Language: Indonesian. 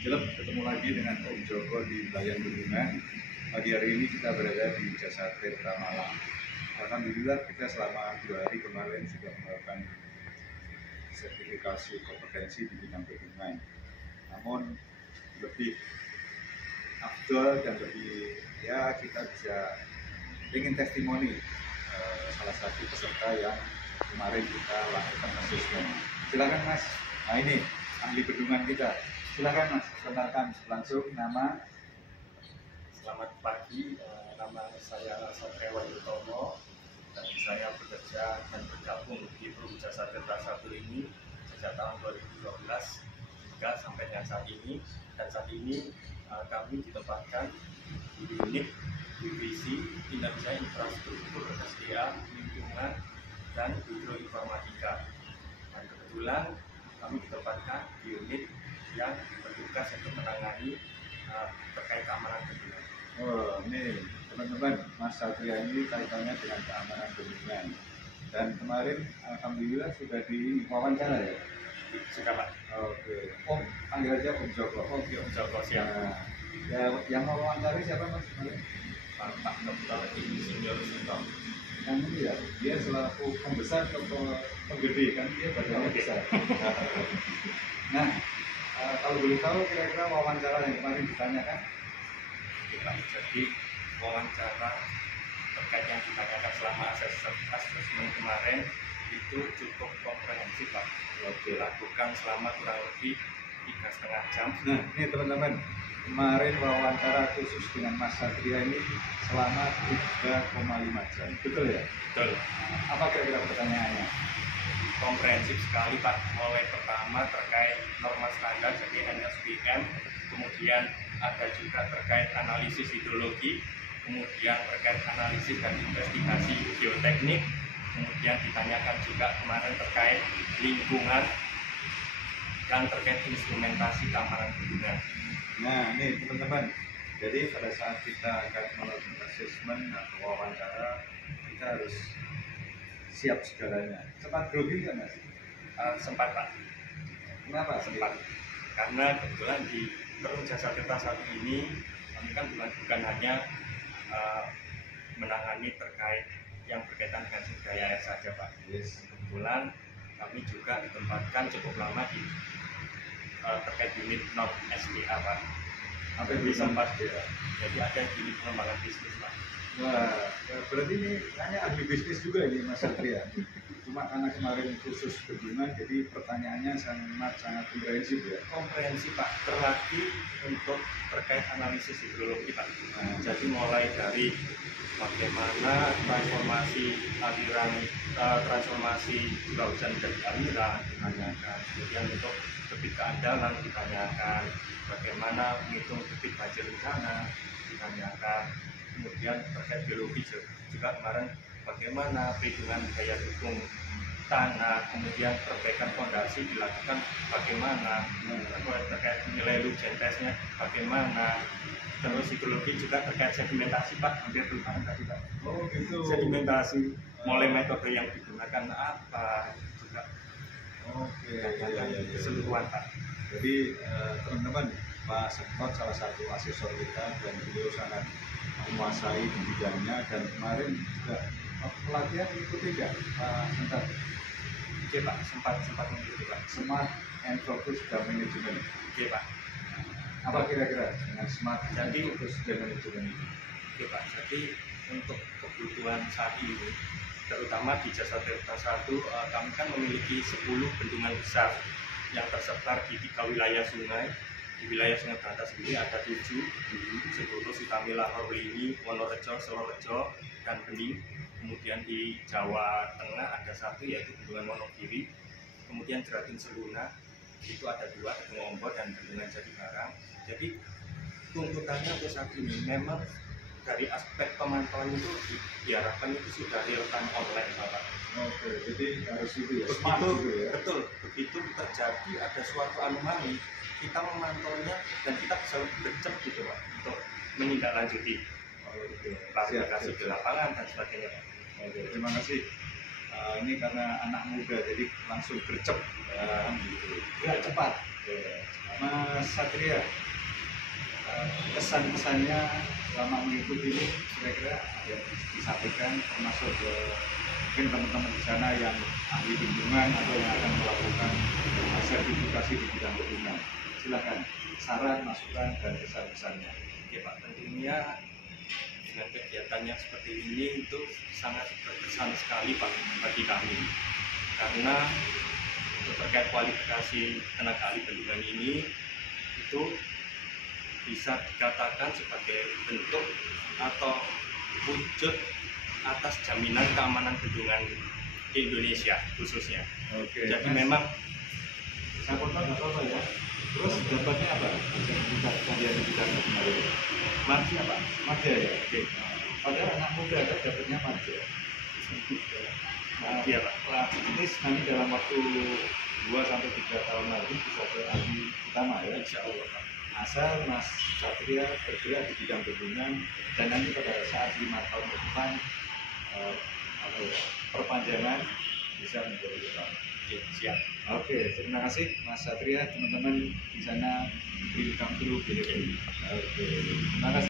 Jelek, ketemu lagi dengan Om Joko di Layan Bendungan. Pagi hari ini kita berada di Jasa Tirta Malang. Alhamdulillah kita selama 2 hari kemarin sudah melakukan sertifikasi kompetensi di bidang bendungan. Namun lebih afdol dan lebih kita bisa ingin testimoni salah satu peserta yang kemarin kita lakukan asesmen. Silakan Mas. Nah ini ahli bendungan kita. Silakan Mas, kenalkan langsung nama. Selamat pagi, nama saya Satriawan Utomo dan saya bekerja dan bergabung di Perum Jasa Tirta 1 ini sejak tahun 2012 hingga sampai dengan saat ini. Dan saat ini kami ditempatkan di unit divisi tindak pidana infrastruktur SDA, lingkungan dan hidroinformatika. Dan kebetulan kami ditempatkan di unit yang bertugas untuk menangani terkait keamanan bendungan. Oh, ini teman-teman, Mas Satria ini kaitannya dengan keamanan bendungan. Dan kemarin alhamdulillah sudah diwawancara ya. Sudah Pak. Oke. Om, panggil aja Om Joko. Oke, Om Joko siap. Nah, ya, yang mewawancari siapa Mas kemarin? Pak Dr. Insinyur Sinto. Yang ini ya, dia selaku pembesar atau penggede kan dia badannya besar. Nah, kalau boleh tahu kira-kira wawancara yang kemarin ditanyakan? Jadi wawancara terkait yang ditanyakan selama asesmen kemarin itu cukup komprehensif Pak. Dilakukan selama kurang lebih 3,5 jam. Nah, ini teman-teman, kemarin wawancara khusus dengan Mas Satria ini selama 3,5 jam, betul ya? Betul. Apa kira-kira pertanyaannya? Komprehensif sekali Pak, mulai pertama terkait norma standar jadi NSPM, kemudian ada juga terkait analisis hidrologi, kemudian terkait analisis dan investigasi geoteknik, kemudian ditanyakan juga kemarin terkait lingkungan dan terkait instrumentasi keamanan bendungan. Nah ini teman-teman, jadi pada saat kita akan melakukan asesmen atau wawancara, kita harus siap segalanya. Sempat grogi nggak Mas? Sempat Pak. Kenapa? Sempat. Karena kebetulan di Perum Jasa Tirta 1 ini kami kan bukan hanya menangani terkait yang berkaitan dengan sumber daya air saja Pak. Yes. Kebetulan kami juga ditempatkan cukup lama di terkait unit non SDA Pak. Apa yang sempat ya. Jadi ada unit pengembangan bisnis Pak. Wah, berarti ini hanya ahli bisnis juga ini Mas Satria. Cuma karena kemarin khusus bendungan, jadi pertanyaannya sangat komprehensif ya. Komprehensif Pak, terlebih untuk terkait analisis hidrologi Pak. Jadi mulai dari bagaimana transformasi aliran transformasi curah hujan dari aliran ditanyakan, kemudian untuk debit keandalan ditanyakan, bagaimana menghitung debit banjir rencana ditanyakan, kemudian terkait geologi juga kemarin bagaimana perhitungan daya dukung tanah, kemudian perbaikan fondasi dilakukan bagaimana, terkait nilai hujan tesnya bagaimana, terus hidrologi juga terkait sedimentasi Pak, hampir belum tadi Pak. Oh gitu. Sedimentasi, mulai metode yang digunakan apa juga. Oke, Keseluruhan Pak. Jadi teman-teman, Pak Sektor salah satu asesor kita dan beliau sangat menguasai di bidangnya, dan kemarin juga pelatihan ikuti nggak Pak Sentar? Oke Pak, sempat mengikuti Pak. Smart and Focus Dam Management. Oke Pak. Apa kira-kira dengan Smart and Jadi Focus Dam Management ini? Oke Pak, jadi untuk kebutuhan saat ini, terutama di Jasa Tirta 1, kami kan memiliki 10 bendungan besar yang tersebar di 3 wilayah sungai. Di wilayah Sungai Berantas sendiri ada 7, Sebodo, Sukamila, Horlini, Wonorejo, Solorejo, dan Bening. Kemudian di Jawa Tengah ada 1 yaitu Bendungan Wonogiri. Kemudian Jeratin Seluna itu ada 2, Bendungan Ombor dan Bendungan Jatibarang. Jadi tuntutannya untuk saat ini memang dari aspek pemantauan itu diharapkan itu sudah real time online Pak. Oke, jadi harus itu ya. Begitu, gitu ya. betul. Begitu terjadi ada suatu anomali, kita memantaunya dan kita bisa lebih gercep gitu Pak untuk menindaklanjuti klarifikasi di lapangan dan sebagainya Pak. Oke, terima kasih. Ini karena anak muda jadi langsung gercep gitu. Ya cepat. Mas Satria, kesan-kesannya selama mengikuti ini kira-kira ada yang disampaikan termasuk ke mungkin teman-teman di sana yang ahli lingkungan atau yang akan melakukan sertifikasi di bidang lingkungan. Silakan saran, masukan, dan kesan-kesannya. Oke Pak, tentunya dengan kegiatan yang seperti ini itu sangat berkesan sekali Pak bagi kami, karena untuk terkait kualifikasi tenaga ahli bendungan ini itu bisa dikatakan sebagai bentuk atau wujud atas jaminan keamanan bendungan di Indonesia khususnya. Oke. Jadi Mas, memang saya potong nggak apa-apa ya. Terus dapatnya apa? Sertifikat kalian di bidang kemarin. masih apa? Madya ya. Oke. Padahal anak muda kan dapatnya madya. Nah, Iya Pak. praktis nanti dalam waktu 2 sampai 3 tahun lagi bisa ke ahli utama ya. Insya Allah Pak. Asal Mas Satria bergerak di bidang bendungan dan nanti pada saat 5 tahun ke depan apa ya, perpanjangan bisa menjadi utama. Oke, siap. Oke, terima kasih Mas Satria, teman-teman di sana. Welcome to BDP. Oke, terima kasih.